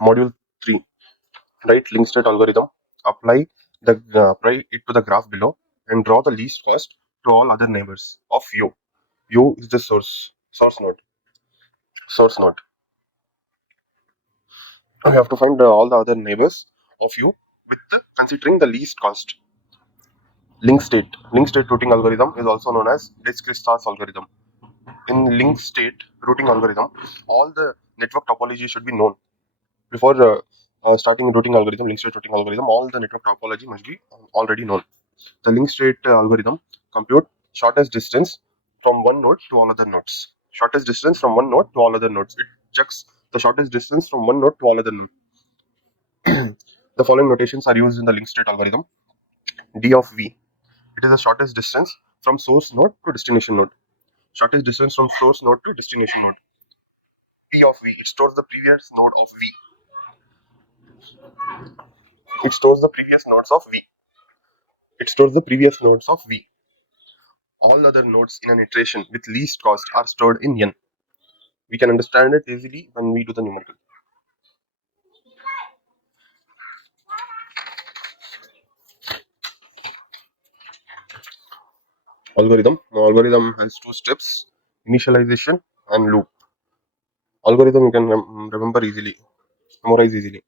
Module 3. Write link state algorithm. Apply it to the graph below and draw the least cost to all other neighbors of U. U is the source node. Source node. You have to find all the other neighbors of U with considering the least cost. Link state routing algorithm is also known as Discrete-Stars algorithm. In link state routing algorithm, all the network topology should be known before starting routing algorithm. Link state routing algorithm, all the network topology must be already known. The link state algorithm compute shortest distance from one node to all other nodes. Shortest distance from one node to all other nodes. It checks the shortest distance from one node to all other nodes. The following notations are used in the link state algorithm. D of V. It is the shortest distance from source node to destination node. Shortest distance from source node to destination node. P of V. It stores the previous node of V. It stores the previous nodes of V. It stores the previous nodes of V. All other nodes in an iteration with least cost are stored in N. We can understand it easily when we do the numerical. Algorithm. Algorithm has two steps: initialization and loop. Algorithm you can remember easily, memorize easily.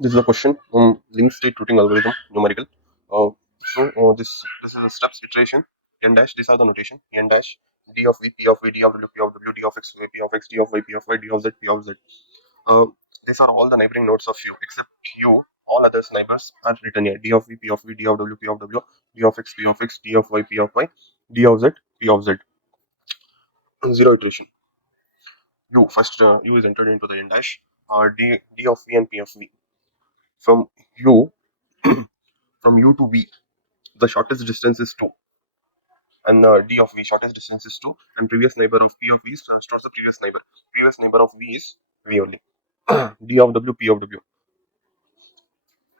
This is a question. Link state routing algorithm numerical. This is a steps iteration. N dash. These are the notation. N dash. D of V, P of V, D of W, P of W, D of X, P of X, D of Y, P of Y, D of Z, P of Z. Uh, these are all the neighboring nodes of U except U. All others neighbors are written here. D of V, P of V, D of W, P of W, D of X, P of X, D of Y, P of Y, D of Z, P of Z. Zero iteration. U first. U is entered into the N dash. D of V and P of V. From U from U to V, the shortest distance is 2, and D of V shortest distance is 2, and previous neighbor of P of V stores the previous neighbor. Previous neighbor of V is V only. D of W, P of W.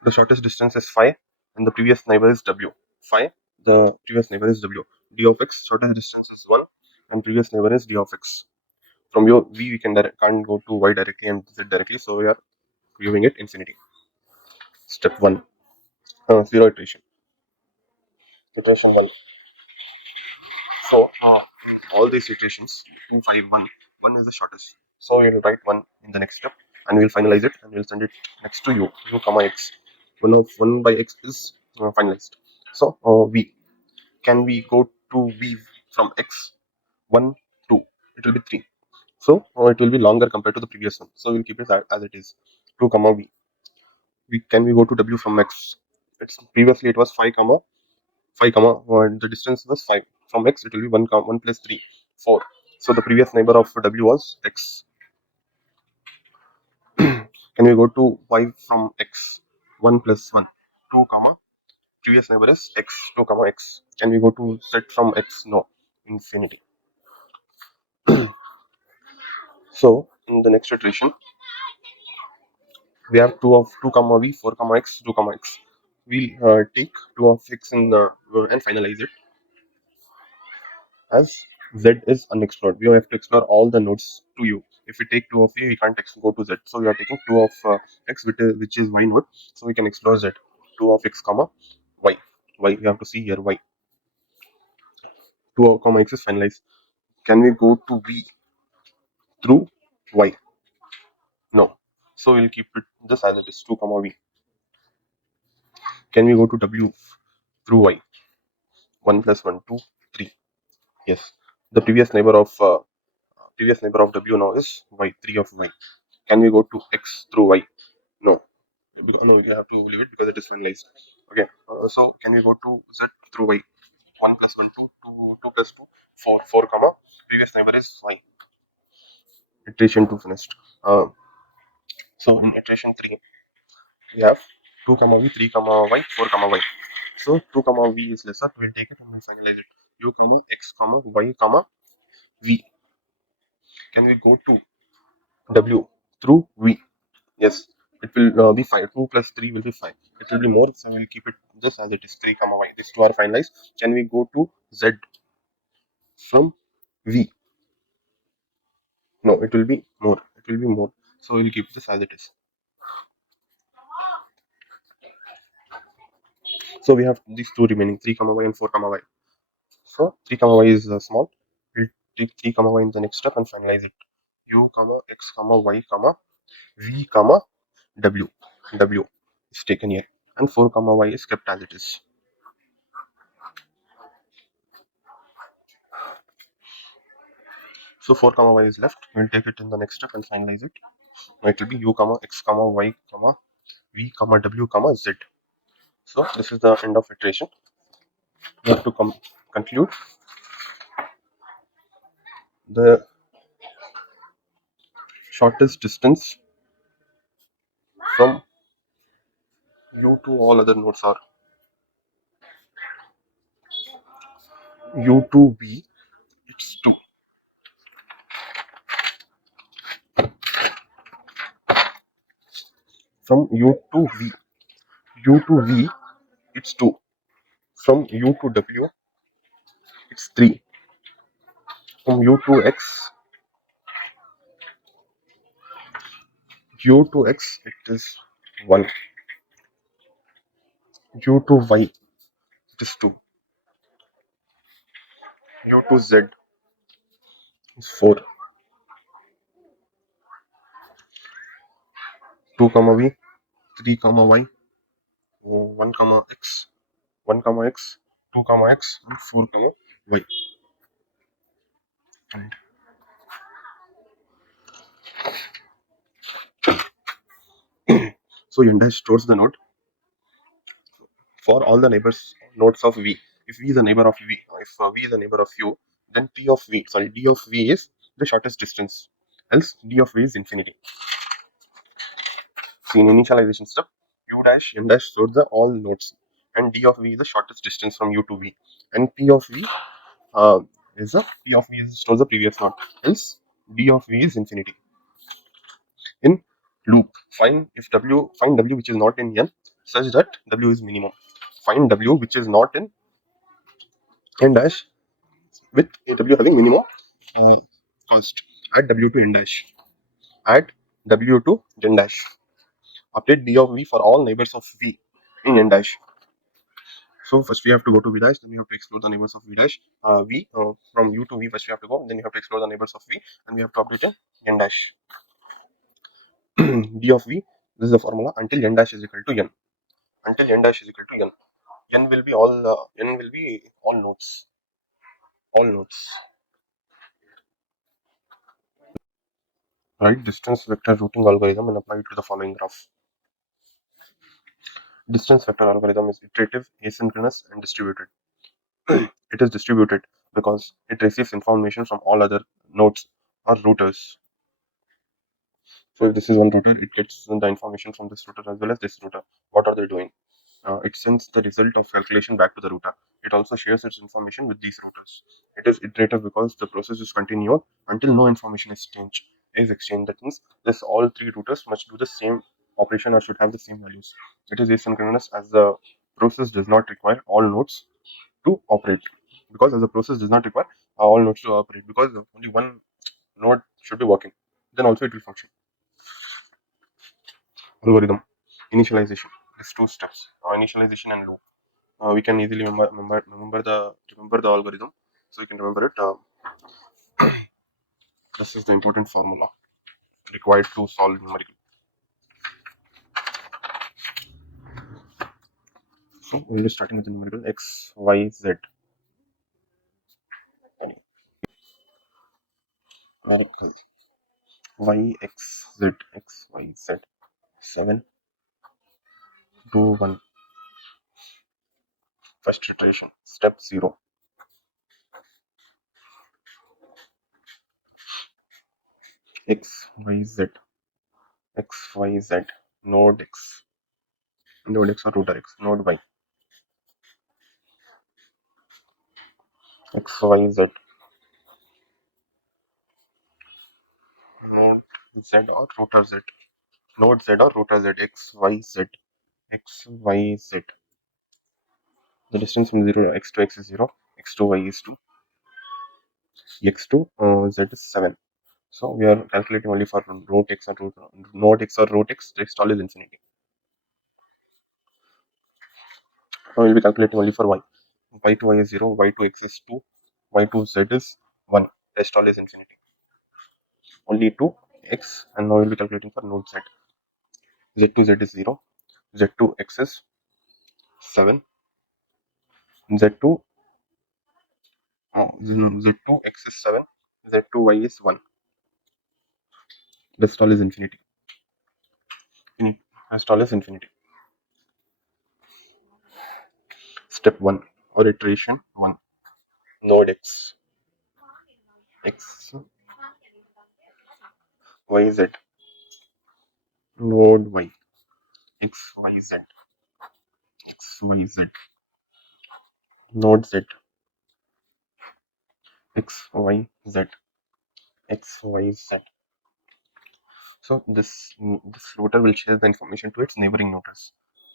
The shortest distance is 5, and the previous neighbor is W. 5, the previous neighbor is W. D of X shortest distance is 1, and previous neighbor is D of X. From your V we can't go to Y directly and Z directly, so we are viewing it infinity. Step 1. Zero iteration. Iteration 1. So all these iterations 2, 5, 1. 1 is the shortest. So we'll write 1 in the next step, and we'll finalize it, and we'll send it next to U comma X. 1 by X is finalized. So V. Can we go to V from X? 1, 2. It will be 3. So it will be longer compared to the previous one. So we'll keep it as it is. 2 comma V. Can we go to W from X? Previously it was 5 comma 5 comma, the distance was 5. From X it will be 1 plus 3, 4. So the previous neighbor of W was X. Can we go to Y from X? 1 plus 1, 2 comma, previous neighbor is X, 2 comma X. Can we go to Z from X? No, infinity. So in the next iteration we have 2 comma V, 4 comma X, 2 comma X. We'll take 2 of X in the and finalize it as Z is unexplored. We have to explore all the nodes to U. If we take 2 of A, we can't go to Z. So we are taking 2 of X, which is Y node. So we can explore Z. 2 of X comma Y. Y, we have to see here Y. 2 comma X is finalized. Can we go to V through Y? No. So we'll keep it this as it is, 2 comma V. Can we go to W through Y? 1 plus 1, 2, 3. Yes. The previous neighbor of W now is Y, 3 of Y. Can we go to X through Y? No. No, you have to leave it because it is finalized. Okay. So can we go to Z through Y? 1 plus 1, 2, 2, 2 plus 2, 4, 4 comma. Previous neighbor is Y. Iteration 2 finished. So in iteration 3, we have 2 comma V, 3 comma Y, 4 comma Y. So 2 comma V is lesser. We'll take it and we'll finalize it. U comma X comma Y comma V. Can we go to W through V? Yes, it will be 5. 2 plus 3 will be 5. It will be more, so we'll keep it just as it is, 3 comma Y. These two are finalized. Can we go to Z from V? No, it will be more. it will be more. So we'll keep this as it is. So we have these two remaining, 3 comma y and 4 comma y. So 3 comma y is small. We'll take 3 comma y in the next step and finalize it. U comma x comma y comma v comma w. W is taken here, and 4 comma y is kept as it is. So 4 comma y is left. We'll take it in the next step and finalize it. Now it will be u comma x comma y comma v comma w comma z. So this is the end of iteration. We have to conclude the shortest distance from u to all other nodes are u to v. It's 2. From u to v, u to v, it's 2. From u to w, it's 3. From u to x, it is 1. U to y, it is 2. U to z is 4. 2 comma v, 3 comma y, 1 comma x, 1 comma x, 2 comma x, and 4 comma y. And so n dash stores the node for all the nodes of v. If v is a neighbor of v, if v is a neighbor of u, then d of v is the shortest distance. Else d of v is infinity. So in initialization step, u dash n dash stores the all nodes, and d of v is the shortest distance from u to v, and p of v stores the previous node. Else d of v is infinity. In loop, find w which is not in n such that w is minimum. Find w which is not in n dash with w having minimum cost. Add w to n dash. Add w to n dash. Update d of v for all neighbors of v in n dash. So first we have to go to v dash, then we have to explore the neighbors of v dash. From u to v first we have to go, then you have to explore the neighbors of v, and we have to update in n dash. D of v, this is the formula until n dash is equal to n. Until n dash is equal to n. N will be all nodes. All nodes. Write distance vector routing algorithm and apply it to the following graph. Distance vector algorithm is iterative, asynchronous, and distributed. It is distributed because it receives information from all other nodes or routers. So if this is one router, it gets the information from this router as well as this router. What are they doing? It sends the result of calculation back to the router. It also shares its information with these routers. It is iterative because the process is continuous until no information is exchanged. That means this all 3 routers must do the same operation or should have the same values. It is asynchronous as the process does not require all nodes to operate. Because as the process does not require all nodes to operate, because only one node should be working, then also it will function. Algorithm initialization. There's 2 steps: initialization and loop. We can easily remember the algorithm, so you can remember it. This is the important formula required to solve numerical. So we'll be starting with the numerical x, y, z. Radical y, x, z, x, y, z. 7, 2, 1. First iteration. Step 0. X, y, z. X, y, z. Node x. Node x or router x. Node y. X, y, z. Node z or router z. Node z or router z. X, y, z. X, y, z. The distance from 0 x to x is 0, x to y is 2, x to z is 7. So we are calculating only for root x and root node x or root x. Rest all is infinity. Now we'll be calculating only for y. Y to y is 0, y to x is 2, y to z is 1. Rest all is infinity. Only to x, and now we'll be calculating for node z. Z to z is 0, z to x is 7, z to z to x is 7, z to y is 1. Rest all is infinity. Rest all is infinity. Step 1 or iteration 1. Node x, x, y, z. Node y, x, y, z, x, y, z. Node z, x, y, z, x, y, z. So this router will share the information to its neighboring routers.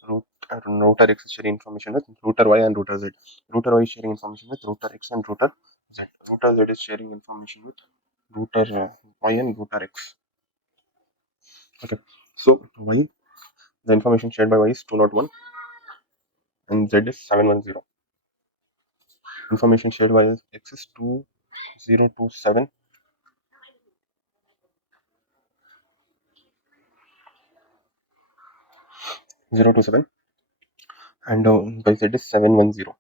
Router X is sharing information with router Y and router Z. Router Y is sharing information with router X and router Z. Router Z is sharing information with router Y and router X. Okay. So Y, the information shared by Y is 201 and Z is 710. Information shared by X is 2027. 027 and by Z is 710.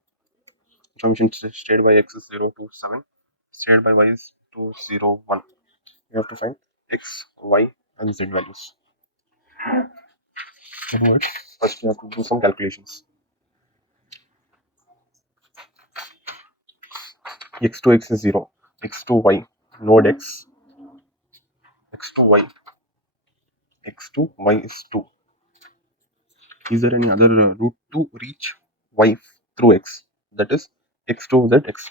Information shared by X is 027. Shared by Y is 201. You have to find X, Y, and Z values. First, you have to do some calculations. X to X is 0. X to Y, node X. X to Y. X to Y is 2. Is there any other route to reach Y through X? That is X to Z, X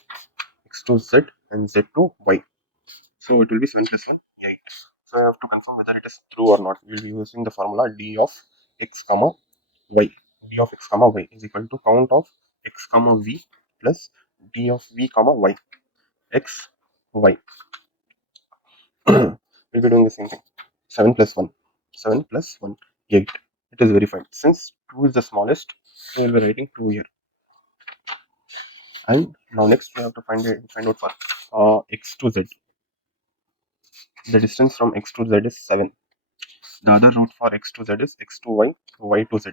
to Z, and Z to Y. So it will be 7 plus 1, 8. So I have to confirm whether it is true or not. We will be using the formula d of x comma y. D of x comma y is equal to count of x comma v plus d of v comma y. X, y. We'll be doing the same thing. 7 plus 1. 7 plus 1, 8. It is verified. Since 2 is the smallest, we will be writing 2 here. And now next we have to find out for x to z. The distance from x to z is 7. The other route for x to z is x to y, y to z.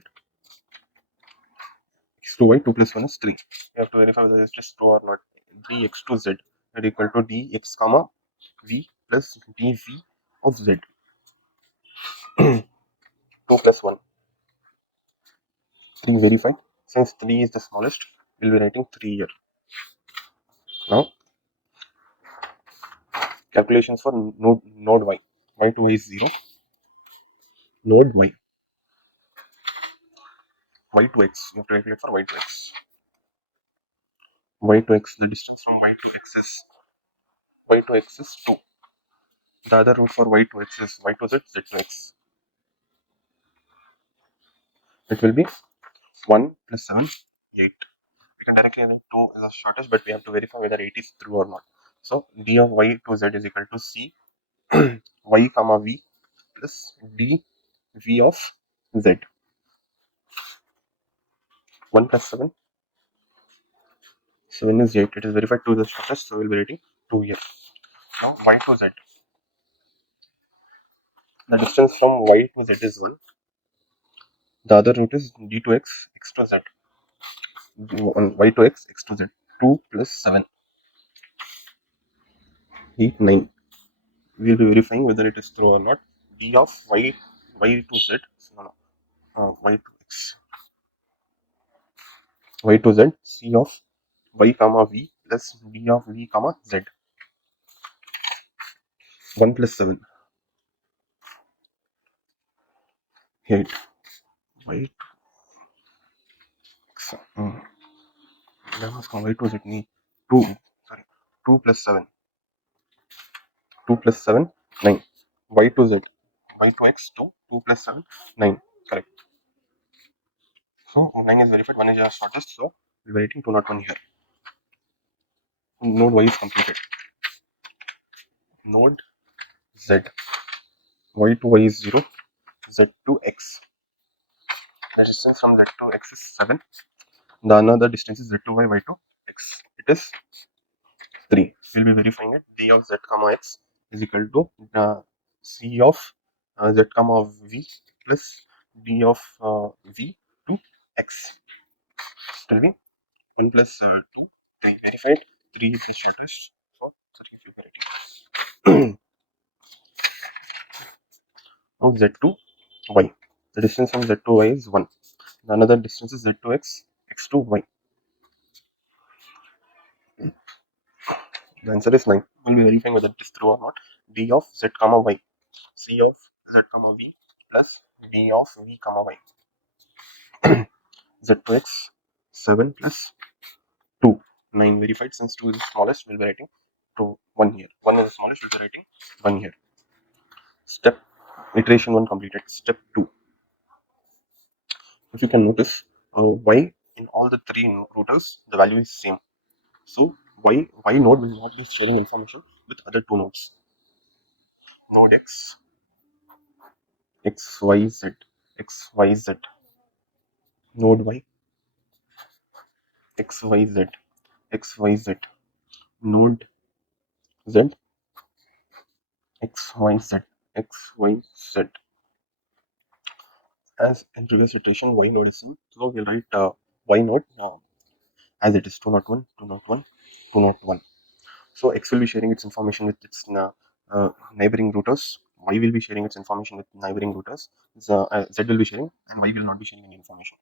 X to y, 2 plus 1 is 3. You have to verify whether it is true or not. 3x to z is equal to dx comma v plus dv of z. 2 plus 1. 3 verified. Since 3 is the smallest, we'll be writing 3 here. Now, calculations for node y. Y to y is 0. Node y. Y to x. You have to calculate for y to x. Y to x. The distance from y to x is 2. The other route for y to x is y to z, z to x. It will be 1 plus 7, 8. We can directly write 2 is the shortest, but we have to verify whether 8 is true or not. So d of y to z is equal to c y comma v plus d v of z. 1 plus 7. 7 is 8. It is verified 2 is the shortest, so we'll be writing 2 here. Now y to z. The distance from y to z is 1. The other route is d to x, x to z. Y to x, x to z. 2 plus 7. 8, 9. We'll be verifying whether it is true or not. D of y to z. No, no. Y to x. Y to z. C of y comma v plus d of v comma z. 1 plus 7. 8. Y to x. Y to z need 2. Sorry. 2 plus 7. 2 plus 7, 9. Y to z. Y to x, 2. 2 plus 7, 9. Correct. So 9 is verified. 1 is the shortest. So we're writing 201 here. Node y is completed. Node z. Y to y is 0. Z to x. The distance from z to x is 7. The another distance is z to y to x. It is 3. We'll be verifying it. D of z comma x is equal to c of z comma v plus d of v to x. Tell me 1 plus 2, 3. Verified. 3 is the shortest. So 3 is verified. Now z to y. The distance from z to y is 1. The another distance is z to x, x to y. The answer is 9. We'll be verifying whether it is true or not. D of z comma y. C of z comma v plus d of v comma y. Z to x 7 plus 2. 9 verified. Since 2 is the smallest, we'll be writing to 1 here. 1 is the smallest, we'll be writing 1 here. Step iteration 1 completed. Step 2. If you can notice, y in all the 3 routers, the value is same. So y node will not be sharing information with other 2 nodes. Node x, xyz, xyz. Node y, xyz, xyz. Node z, xyz, xyz. As in previous iteration, y node is same. So we'll write y node as it is 201, 201, 201. So x will be sharing its information with its neighboring routers. Y will be sharing its information with neighboring routers. Z will be sharing, and Y will not be sharing any information.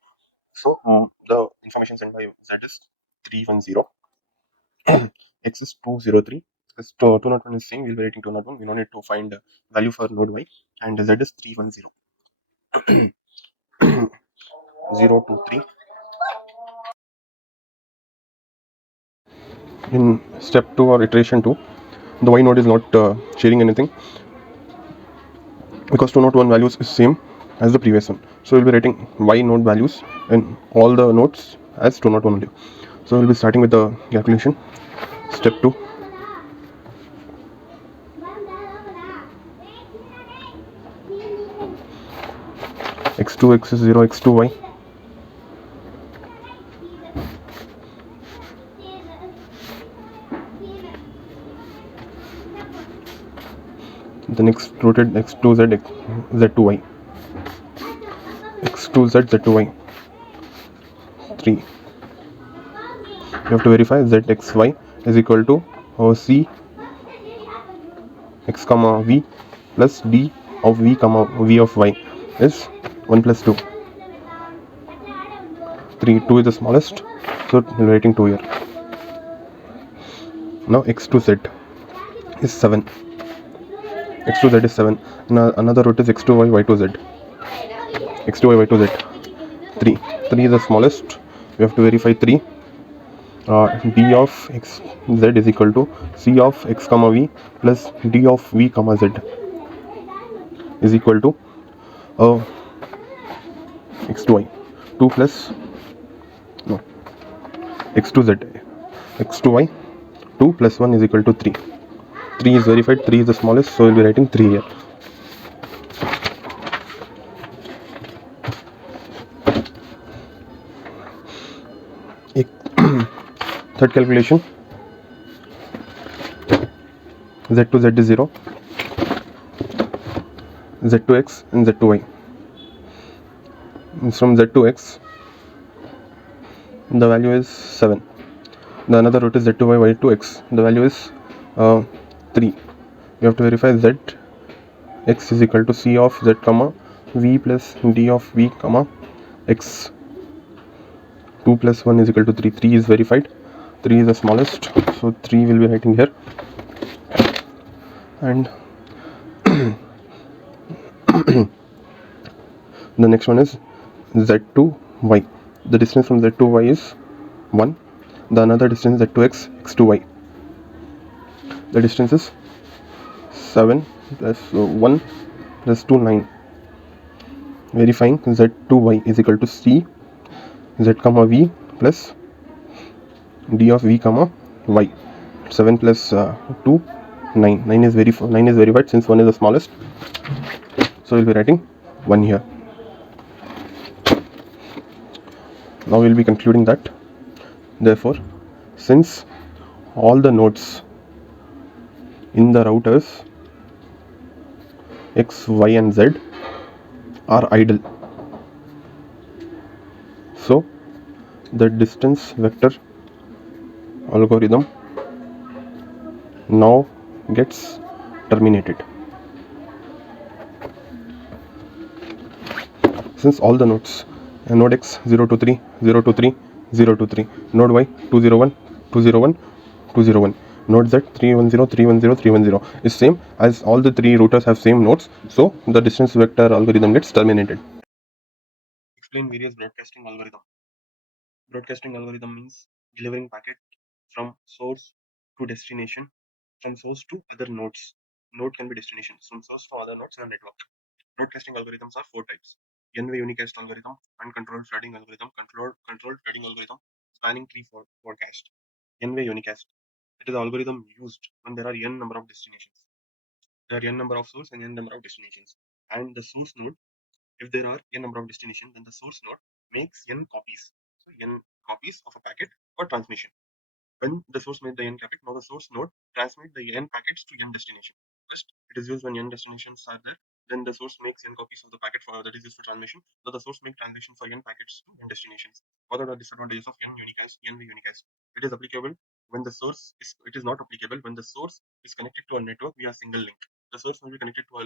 So the information sent by Z is 310. X is 203. Because 201 is same, we'll be writing 201. We don't need to find value for node Y, and Z is 310. 023. In step 2 or iteration 2, the Y node is not sharing anything because 201 values is same as the previous one. So we'll be writing Y node values in all the nodes as 201 only. So we'll be starting with the calculation. Step 2. X2 x is 0, x2 y. The next rotated x2z, z2y. x2z, z2y. 3. You have to verify zxy is equal to c x comma v plus d of v comma v of y is 1 plus 2. 3. 2 is the smallest, so we're writing 2 here. Now x2z is 7. x2z is 7. Now another root is x2y, y2z. x2y, y2z. 3. 3 is the smallest. We have to verify 3. D of x z is equal to c of x comma v plus d of v comma z is equal to x2y. 2 plus no x2z, x2y. 2 plus 1 is equal to 3. 3 is verified. 3 is the smallest, so we'll be writing 3 here. Third calculation. Z to z is 0, z to x and z to y. From z to x, the value is 7. The another root is z to y, y to x. The value is 3. You have to verify z x is equal to c of z comma v plus d of v comma x. 2 plus 1 is equal to 3. 3 is verified. 3 is the smallest, so 3 will be writing here. And the next one is z to y. The distance from z to y is 1. The another distance z to x, x to y. The distance is 7 plus 1 plus 2, 9. Verifying z to y is equal to c z comma v plus d of v comma y. 7 plus 2, 9. 9 is very wide since 1 is the smallest. So we'll be writing 1 here. Now we'll be concluding that therefore since all the nodes in the routers X, Y and Z are idle, so the distance vector algorithm now gets terminated. Since all the nodes node X 0 to 3, 0 to 3, 0 to 3, node Y 201, 201, 201, node Z 310, 310, 310 is same as all the three routers have same nodes, so the distance vector algorithm gets terminated. Explain various broadcasting algorithm. Broadcasting algorithm means delivering packet from source to destination, from source to other nodes. Node can be destination, from source to other nodes in a network. Broadcasting algorithms are 4 types: N-way unicast algorithm, uncontrolled flooding algorithm, controlled flooding algorithm, spanning tree for forecast. N-way unicast. It is the algorithm used when there are n number of destinations. There are n number of source and n number of destinations. And the source node, if there are n number of destinations, then the source node makes n copies. So n copies of a packet for transmission. When the source made the n packet, now the source node transmit the n packets to n destination. First, it is used when n destinations are there. Then the source makes n copies of the packet for that is used for transmission. So the source makes transmission for n packets to n destinations. What are the disadvantages of n unicast, n-way unicast? It is applicable when the source is. It is not applicable when the source is connected to a network via single link. The source will be connected to a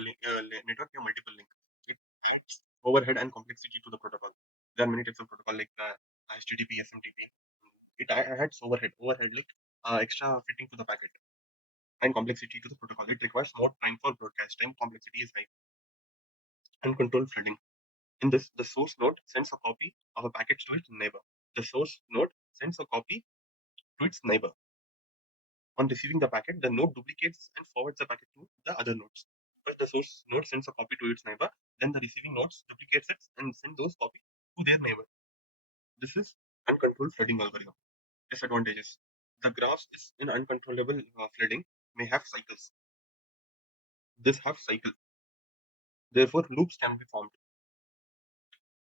network via multiple link. It adds overhead and complexity to the protocol. There are many types of protocol like HTTP, SMTP. It adds overhead like extra fitting to the packet and complexity to the protocol. It requires more time for broadcast time. Complexity is high. Uncontrolled flooding. In this, the source node sends a copy of a packet to its neighbor. The source node sends a copy to its neighbor. On receiving the packet, the node duplicates and forwards the packet to the other nodes. First, the source node sends a copy to its neighbor, then the receiving nodes duplicates it and send those copies to their neighbor. This is uncontrolled flooding algorithm. Disadvantages. The graphs is in uncontrollable flooding may have cycles. This have cycle. Therefore, loops can be formed.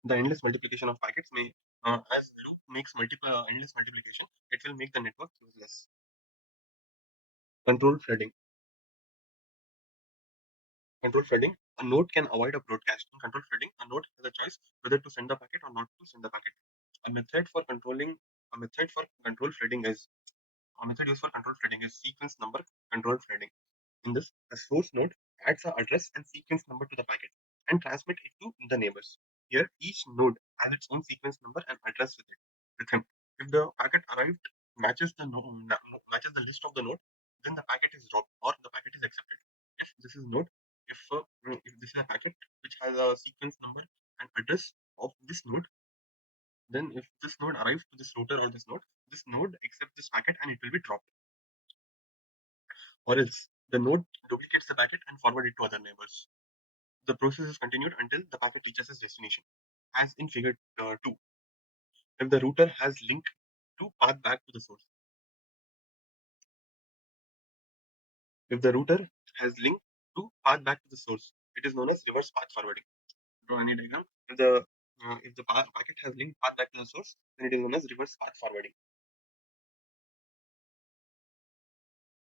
The endless multiplication of packets may, as loop makes multiple endless multiplication, it will make the network useless. Controlled flooding. Controlled flooding. A node can avoid a broadcast. In controlled flooding, a node has a choice whether to send the packet or not to send the packet. A method for controlling a method for control flooding is a method used for control flooding is sequence number control flooding. In this, the source node adds an address and sequence number to the packet and transmit it to the neighbors. Here, each node has its own sequence number and address with him. If the packet arrived matches the list of the node, then the packet is dropped or the packet is accepted. If this is node, if this is a packet which has a sequence number and address of this node, then if this node arrives to this router or this node accepts this packet and it will be dropped. Or else the node duplicates the packet and forward it to other neighbors. The process is continued until the packet reaches its destination. As in figure 2, if the router has link to path back to the source. If the router has link to path back to the source, it is known as reverse path forwarding. Draw any diagram. If the packet has linked path back to the source, then it is known as reverse path forwarding.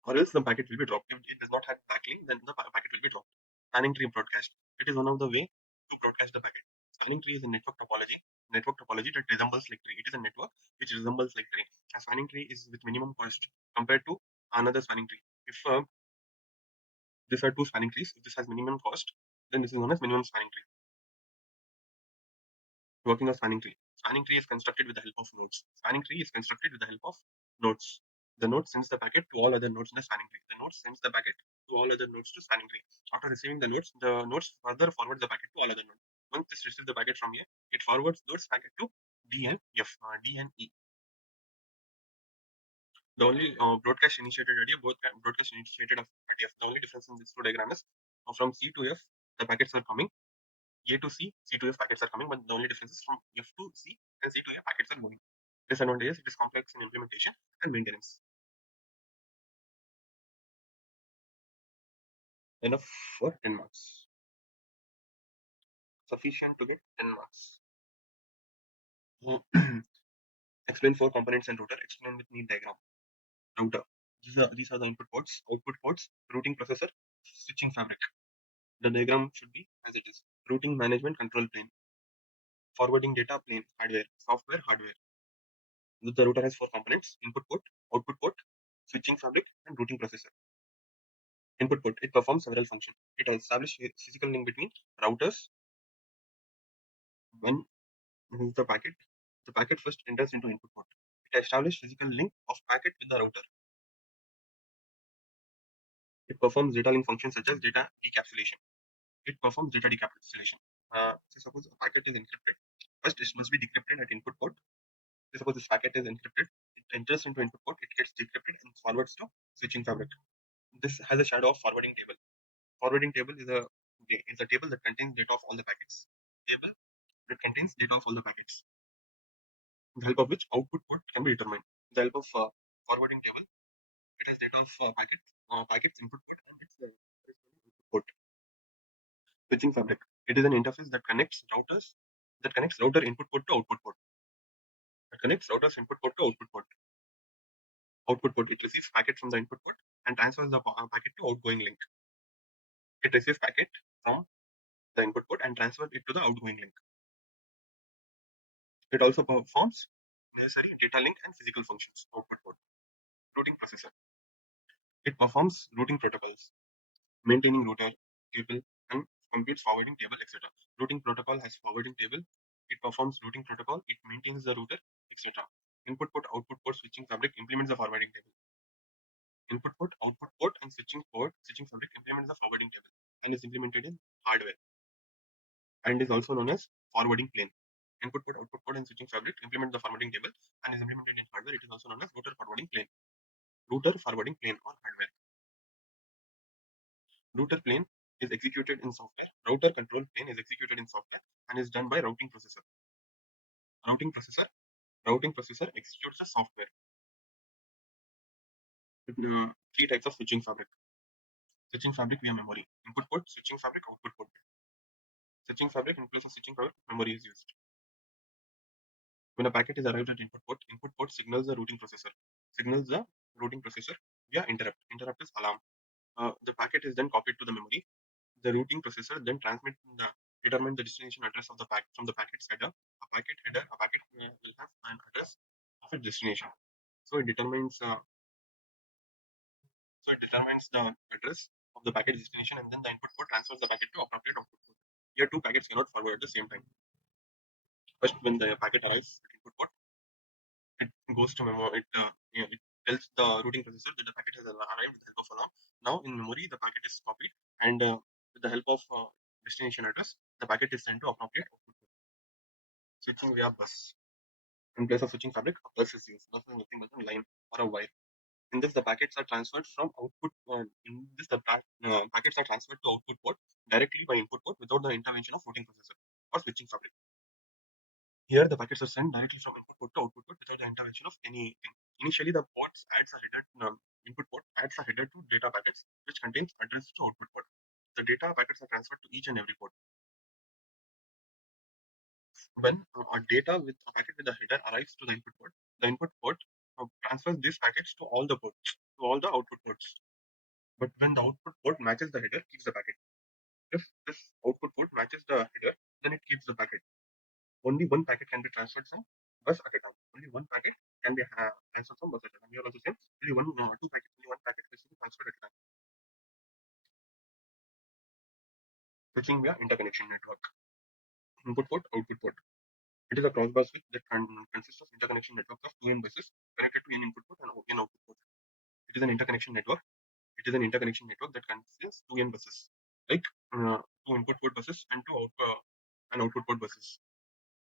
Or else the packet will be dropped. If it does not have backlink, then the packet will be dropped. Spanning tree broadcast. It is one of the way to broadcast the packet. Spanning tree is a network topology. Network topology that resembles like tree. It is a network which resembles like tree. A spanning tree is with minimum cost compared to another spanning tree. If these are two spanning trees, if this has minimum cost, then this is known as minimum spanning tree. Working of spanning tree. Spanning tree is constructed with the help of nodes. Spanning tree is constructed with the help of nodes. The node sends the packet to all other nodes in the spanning tree. The node sends the packet to all other nodes to spanning tree. After receiving the nodes further forward the packet to all other nodes. Once this receives the packet from here, it forwards those packet to D and F, D and E. The only broadcast initiated idea, both broadcast initiated of F. The only difference in this two diagram is from C to F, the packets are coming. A to C, C to F packets are coming, but the only difference is from F to C and C to A packets are going. Disadvantages: it is complex in implementation and maintenance. enough for 10 marks. Sufficient to get 10 marks. Explain four components and router. Explain with neat diagram. Router. These are the input ports, output ports, routing processor, switching fabric. The diagram should be as it is. Routing management control plane. Forwarding data plane, hardware, software, hardware. The router has four components: input port, output port, switching fabric, and routing processor. Input port, it performs several functions. It establishes a physical link between routers. When the packet first enters into input port. It establishes physical link of packet with the router. It performs data link functions such as data decapsulation. It performs data decapsulation. So suppose a packet is encrypted. First, it must be decrypted at input port. So suppose this packet is encrypted. It enters into input port. It gets decrypted and forwards to switching fabric. This has a shadow of forwarding table. Forwarding table is a table that contains data of all the packets. Table that contains data of all the packets. With the help of which output port can be determined. With the help of forwarding table, it has data of packets input port and its output port. Switching fabric. It is an interface that connects router input port to output port. That connects router's input port to output port. Output port. It receives packet from the input port and transfers the packet to outgoing link. It receives packet from the input port and transfers it to the outgoing link. It also performs necessary data link and physical functions. Output port. Routing processor. It performs routing protocols, maintaining router table and computes forwarding table, etc. Routing protocol has forwarding table. It performs routing protocol. It maintains the router, etc. Input port, output port, switching fabric implements the forwarding table. Input port, output port, and switching fabric implements the forwarding table and is implemented in hardware and is also known as forwarding plane. Input port, output port, and switching fabric implement the forwarding table and is implemented in hardware. It is also known as router forwarding plane. Router forwarding plane or hardware. Router plane is executed in software. Router control plane is executed in software and is done by routing processor. Routing processor. Routing processor executes the software. Three types of switching fabric. Switching fabric via memory. Input port, switching fabric, output port. Switching fabric in place of switching fabric, memory is used. When a packet is arrived at input port signals the routing processor. Signals the routing processor via interrupt. Interrupt is alarm. The packet is then copied to the memory. The routing processor then determine the destination address of the packet from the packet's header. A packet will have an address of its destination. So it determines the address of the packet destination, and then the input port transfers the packet to appropriate output port. Here, two packets cannot forward at the same time. First, when the packet arrives at input port, it goes to memory. It tells the routing processor that the packet has arrived with the help of alarm. Now, in memory, the packet is copied, and with the help of destination address, the packet is sent to appropriate output port. Switching via bus. In place of switching fabric, a bus is used. Bus is nothing but a line or a wire. In this, the packets are transferred from output. Packets are transferred to output port directly by input port without the intervention of routing processor or switching fabric. Here, the packets are sent directly from input port to output port without the intervention of anything. Initially, the ports adds a header. Input port adds a header to data packets, which contains address to output port. The data packets are transferred to each and every port. When a data with a packet with a header arrives to the input port transfers these packets to all the ports, to all the output ports. But when the output port matches the header, keeps the packet. If this output port matches the header, then it keeps the packet. Only one packet can be transferred from bus at a time. Only one packet can be transferred from bus at a time. Here also same. Only one packet is to be transferred at a time. Switching via interconnection network. Input port, output port. It is a cross-bus switch that consists of interconnection network of two n buses connected to n input port and n output port. It is an interconnection network. It is an interconnection network that consists two n buses, like two input port buses and and output port buses.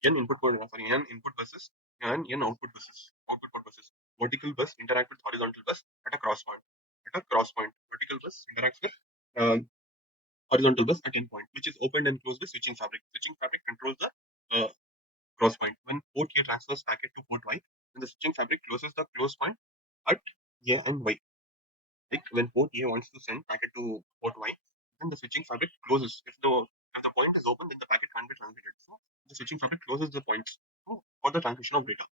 N input buses and n output buses. Output port buses. Vertical bus interact with horizontal bus at a cross point. At a cross point, vertical bus interacts with horizontal bus at endpoint, which is opened and closed with switching fabric. Switching fabric controls the cross point. When port A transfers packet to port Y, then the switching fabric closes the close point at A and Y. Like when port A wants to send packet to port Y, then the switching fabric closes. If the point is open, then the packet can't be transmitted. So the switching fabric closes the points for the transmission of data.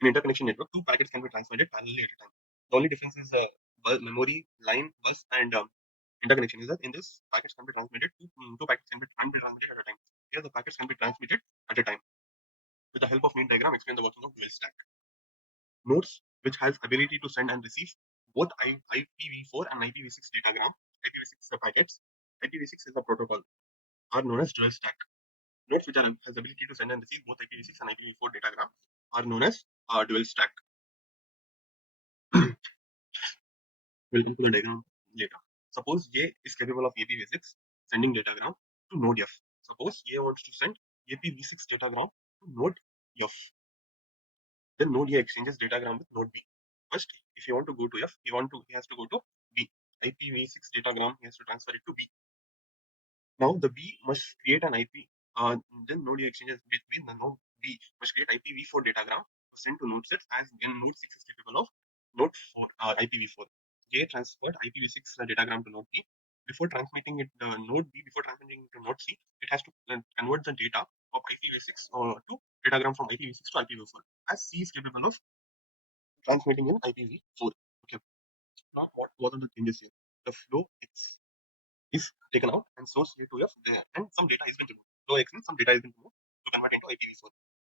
In interconnection network, two packets can be transmitted parallelly at a time. The only difference is memory, line, bus, and interconnection is that in this packets can be transmitted, two packets can be transmitted at a time. Here the packets can be transmitted at a time. With the help of main diagram, explain the working of dual stack. Nodes which has ability to send and receive both IPv4 and IPv6 datagram. IPv6 the packets, IPv6 is the protocol, are known as dual stack. Nodes which has ability to send and receive both IPv6 and IPv4 datagram are known as dual stack. We'll come to the diagram later. Suppose A is capable of IPv6 sending datagram to node F. Suppose A wants to send IPv6 datagram to node F. Then node A exchanges datagram with node B. First, if you want to go to F, he has to go to B. IPv6 datagram, he has to transfer it to B. Now the B must create an IP. Then node A exchanges between the node B must create IPv4 datagram sent to node sets as when node 6 is capable of node 4 IPv4. J transferred IPv6 datagram to node B. Before transmitting it before transmitting it to node C, it has to convert the data of IPv6 to datagram from IPv6 to IPv4. As C is capable of transmitting in IPv4. Okay. Now what are the changes here? The flow is taken out and source A2F there, and some data has been removed. Flow X means some data has been removed to convert into IPv4.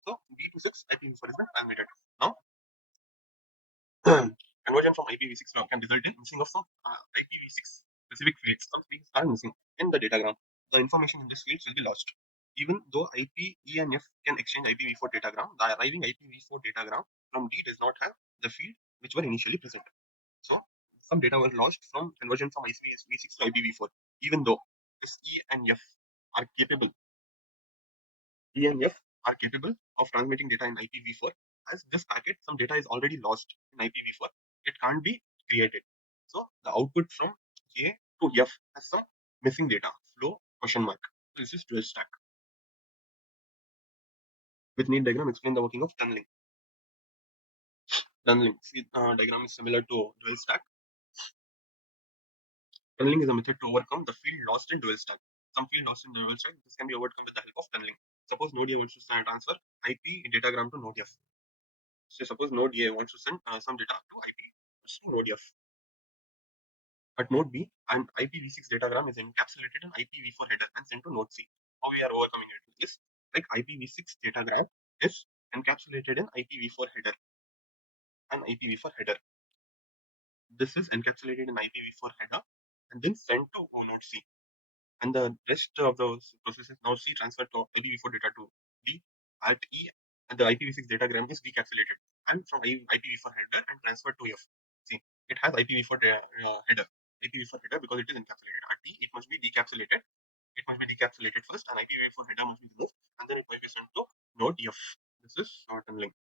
So B to 6 IPv4 is been transmitted. Now conversion from IPv6 now can result in missing of some IPv6 specific fields. Some fields are missing in the datagram. The information in this fields will be lost. Even though IP, E, and F can exchange IPv4 datagram, the arriving IPv4 datagram from D does not have the field which were initially present. So some data was lost from conversion from IPv6 to IPv4. Even though this E and F are capable of transmitting data in IPv4, as this packet, some data is already lost in IPv4. It can't be created. So the output from A to F has some missing data. Flow question mark. This is dual stack. With need diagram, explain the working of tunneling. Tunneling. See, diagram is similar to dual stack. Tunneling is a method to overcome the field lost in dual stack. Some field lost in dual stack, this can be overcome with the help of tunneling. Suppose node A wants to transfer IP datagram to node F. So suppose node A wants to send some data to IP to node F. At node B, an IPv6 datagram is encapsulated in IPv4 header and sent to node C. How we are overcoming it is like IPv6 datagram is encapsulated in IPv4 header and IPv4 header. This is encapsulated in IPv4 header and then sent to node C. And the rest of those processes now C transferred to IPv4 data to D at E, and the IPv6 datagram is decapsulated and from IPv4 header and transferred to F. See, it has IPv4 header, IPv4 header because it is encapsulated. At D, it must be decapsulated. It must be decapsulated first, and IPv4 header must be removed, and then it might be sent to node F. This is tunneling.